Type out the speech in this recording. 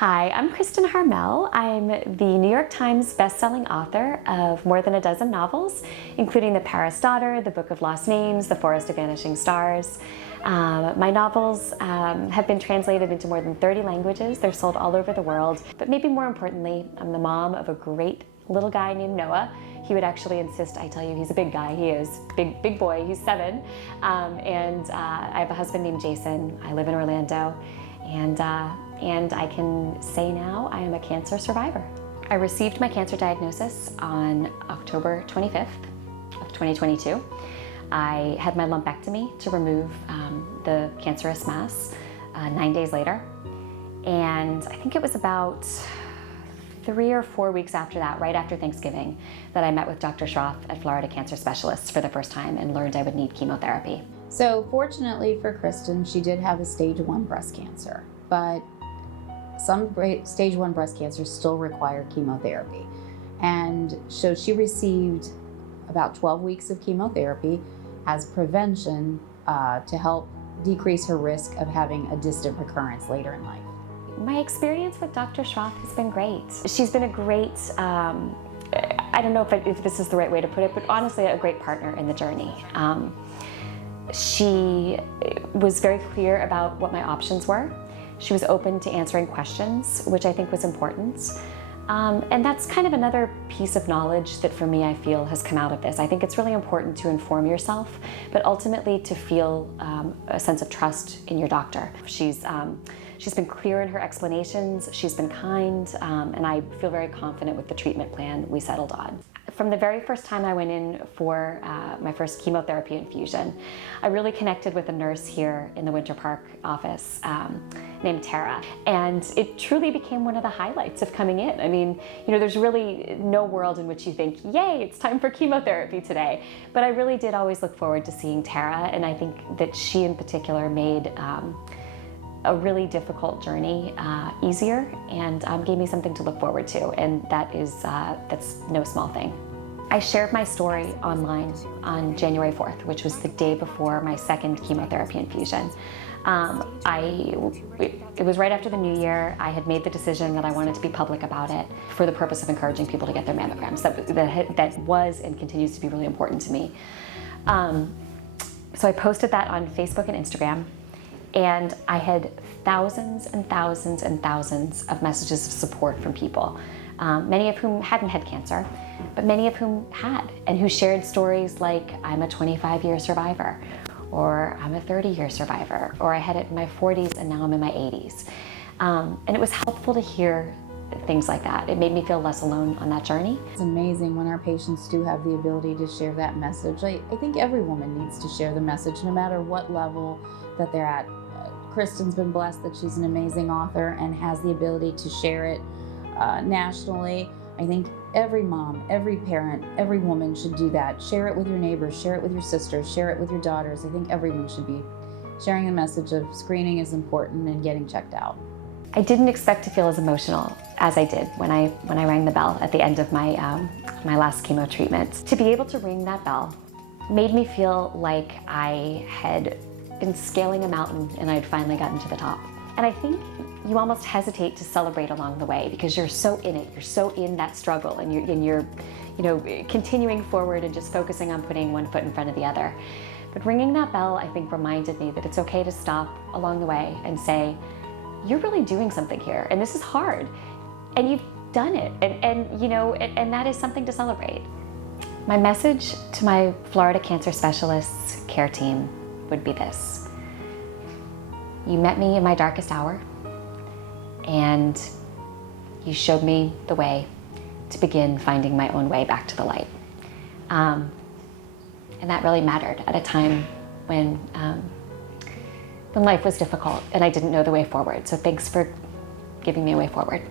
Hi, I'm Kristin Harmel. I'm the New York Times bestselling author of more than a dozen novels, including The Paris Daughter, The Book of Lost Names, The Forest of Vanishing Stars. My novels have been translated into more than 30 languages. They're sold all over the world. But maybe more importantly, I'm the mom of a great little guy named Noah. He would actually insist I tell you he's a big guy. He is. Big boy. He's 7. I have a husband named Jason. I live in Orlando. And I can say now I am a cancer survivor. I received my cancer diagnosis on October 25th of 2022. I had my lumpectomy to remove the cancerous mass 9 days later. And I think it was about 3 or 4 weeks after that, right after Thanksgiving, that I met with Dr. Shroff at Florida Cancer Specialists for the first time and learned I would need chemotherapy. So fortunately for Kristin, she did have a stage 1 breast cancer, but some stage 1 breast cancers still require chemotherapy. And so she received about 12 weeks of chemotherapy as prevention to help decrease her risk of having a distant recurrence later in life. My experience with Dr. Shroff has been great. She's been a great, I don't know if this is the right way to put it, but honestly a great partner in the journey. She was very clear about what my options were. She was open to answering questions, which I think was important. And that's kind of another piece of knowledge that for me I feel has come out of this. I think it's really important to inform yourself, but ultimately to feel a sense of trust in your doctor. She's been clear in her explanations, she's been kind, and I feel very confident with the treatment plan we settled on. From the very first time I went in for my first chemotherapy infusion, I really connected with a nurse here in the Winter Park office named Tara. And it truly became one of the highlights of coming in. I mean, you know, there's really no world in which you think, yay, it's time for chemotherapy today. But I really did always look forward to seeing Tara, and I think that she in particular made a really difficult journey easier and gave me something to look forward to, and that's no small thing. I shared my story online on January 4th, which was the day before my second chemotherapy infusion. It was right after the new year. I had made the decision that I wanted to be public about it for the purpose of encouraging people to get their mammograms. That was and continues to be really important to me. So I posted that on Facebook and Instagram, and I had thousands and thousands and thousands of messages of support from people, many of whom hadn't had cancer, but many of whom had, and who shared stories like, I'm a 25-year survivor, or I'm a 30-year survivor, or I had it in my 40s and now I'm in my 80s. And it was helpful to hear things like that. It made me feel less alone on that journey. It's amazing when our patients do have the ability to share that message. I think every woman needs to share the message, no matter what level that they're at. Kristin's been blessed that she's an amazing author and has the ability to share it nationally. I think every mom, every parent, every woman should do that. Share it with your neighbors, share it with your sisters, share it with your daughters. I think everyone should be sharing the message of screening is important and getting checked out. I didn't expect to feel as emotional as I did when I rang the bell at the end of my last chemo treatment. To be able to ring that bell made me feel like I had been scaling a mountain and I'd finally gotten to the top. And I think you almost hesitate to celebrate along the way because you're so in it, you're so in that struggle, and you're continuing forward and just focusing on putting one foot in front of the other. But ringing that bell, I think, reminded me that it's okay to stop along the way and say, you're really doing something here, and this is hard, and you've done it, and that is something to celebrate. My message to my Florida Cancer Specialists care team would be this: you met me in my darkest hour, and you showed me the way to begin finding my own way back to the light. And that really mattered at a time when life was difficult and I didn't know the way forward. So thanks for giving me a way forward.